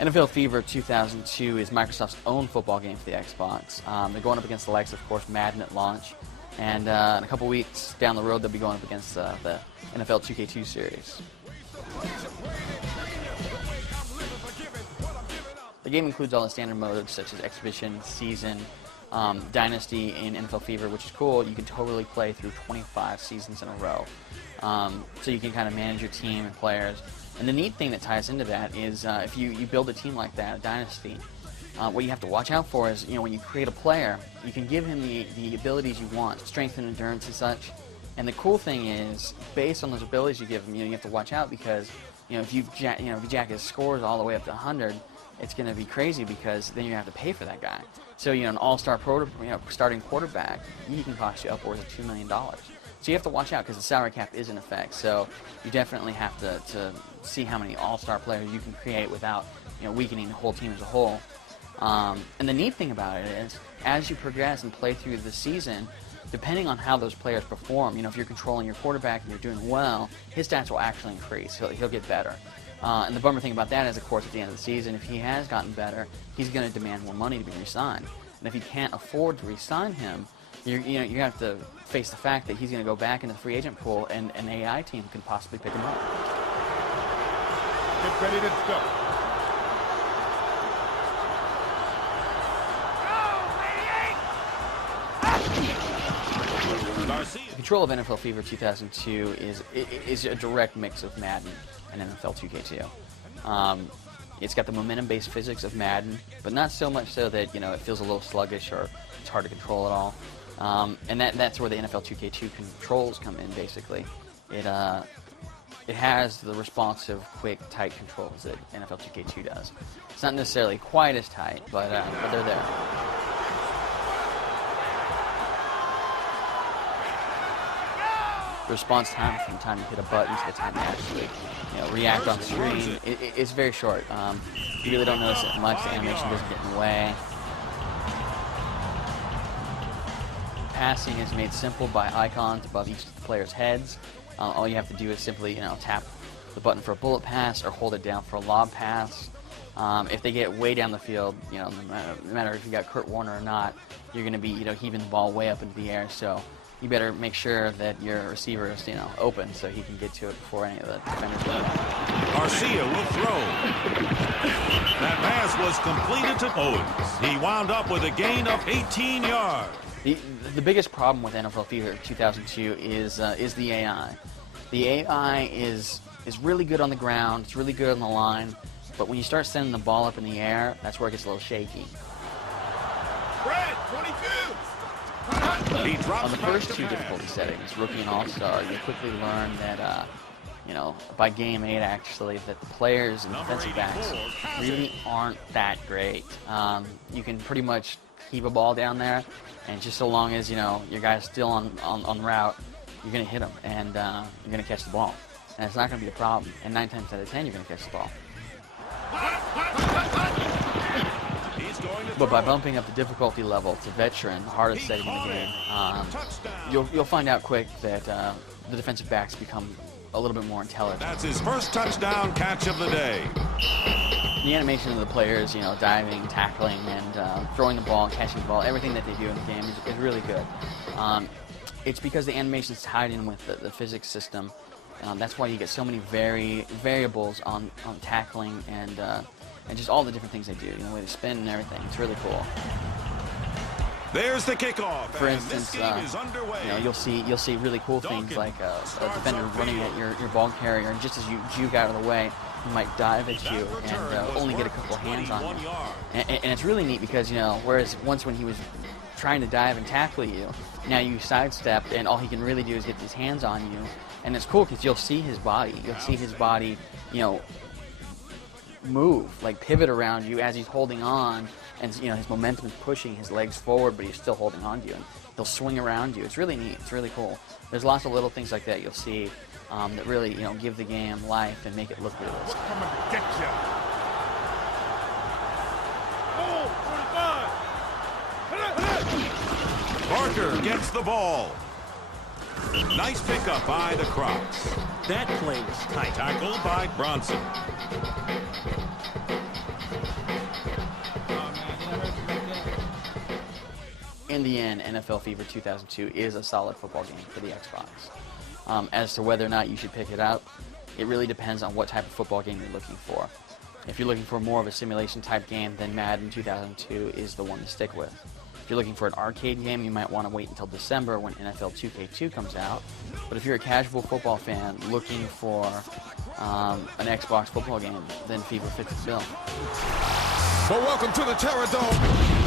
NFL Fever 2002 is Microsoft's own football game for the Xbox. They're going up against the likes, of course, Madden at launch. And in a couple weeks down the road, they'll be going up against the NFL 2K2 series. The game includes all the standard modes such as Exhibition, Season, Dynasty, and NFL Fever, which is cool. You can totally play through 25 seasons in a row. So you can kind of manage your team and players. And the neat thing that ties into that is if you build a team like that, a Dynasty, what you have to watch out for is, when you create a player, you can give him the abilities you want, strength and endurance and such. And the cool thing is, based on those abilities you give him, you have to watch out because, if you jack his scores all the way up to 100, it's going to be crazy because then you have to pay for that guy. So, an all-star starting quarterback, he can cost you upwards of $2 million. So you have to watch out because the salary cap is in effect. So you definitely have to see how many all-star players you can create without weakening the whole team as a whole. And the neat thing about it is, as you progress and play through the season, depending on how those players perform, if you're controlling your quarterback and you're doing well, his stats will actually increase. He'll get better. And the bummer thing about that is, of course, at the end of the season, if he has gotten better, he's going to demand more money to be re-signed. And if you can't afford to re-sign him, you're going to have to face the fact that he's going to go back into the free agent pool, and an AI team could possibly pick him up. Get ready to go. The control of NFL Fever 2002 is a direct mix of Madden and NFL 2K2. It's got the momentum-based physics of Madden, but not so much so that it feels a little sluggish or it's hard to control at all. And that's where the NFL 2K2 controls come in. Basically, it has the responsive, quick, tight controls that NFL 2K2 does. It's not necessarily quite as tight, but they're there. The response time from the time you hit a button to the time you actually react on screen is very short. You really don't notice it much. The animation doesn't get in the way. Passing is made simple by icons above each of the players' heads. All you have to do is simply tap the button for a bullet pass or hold it down for a lob pass. If they get way down the field, no matter if you got Kurt Warner or not, you're going to be heaving the ball way up into the air. So you better make sure that your receiver is open so he can get to it before any of the defenders do. Garcia will throw. That pass was completed to Owens. He wound up with a gain of 18 yards. The biggest problem with NFL Fever 2002 is the AI. The AI is really good on the ground. It's really good on the line. But when you start sending the ball up in the air, that's where it gets a little shaky. Brad, 22. On the first two difficulty settings, Rookie and All-Star, you quickly learn that, by Game 8 actually, that the players and defensive backs really aren't that great. You can pretty much keep a ball down there, and just so long as, your guy's still on route, you're going to hit him, and you're going to catch the ball. And it's not going to be a problem. And 9 times out of 10, you're going to catch the ball. But by bumping up the difficulty level to Veteran, the hardest setting in the game, you'll find out quick that the defensive backs become a little bit more intelligent. That's his first touchdown catch of the day. The animation of the players, diving, tackling, and throwing the ball, catching the ball, everything that they do in the game is really good. It's because the animation is tied in with the physics system. That's why you get so many variables on tackling and just all the different things they do, the way they spin and everything. It's really cool. There's the kickoff. For instance, you'll see really cool things like a defender running at your ball carrier, and just as you juke out of the way, he might dive at you and only get a couple hands on you. And it's really neat because whereas once when he was trying to dive and tackle you. Now you sidestep, and all he can really do is get his hands on you. And it's cool because you'll see his body. You'll see his body, you know, move, like pivot around you as he's holding on. And, you know, his momentum is pushing his legs forward, but he's still holding on to you. And he'll swing around you. It's really neat. It's really cool. There's lots of little things like that you'll see that really, you know, give the game life and make it look realistic. Come and get ya. Oh, 45. Barker gets the ball. Nice pickup by the Crocs. That play was tight. Tackled by Bronson. In the end, NFL Fever 2002 is a solid football game for the Xbox. As to whether or not you should pick it up, it really depends on what type of football game you're looking for. If you're looking for more of a simulation type game, then Madden 2002 is the one to stick with. If you're looking for an arcade game, you might want to wait until December when NFL 2K2 comes out. But if you're a casual football fan looking for an Xbox football game, then FIFA fits the bill. Well, welcome to the Terror Dome.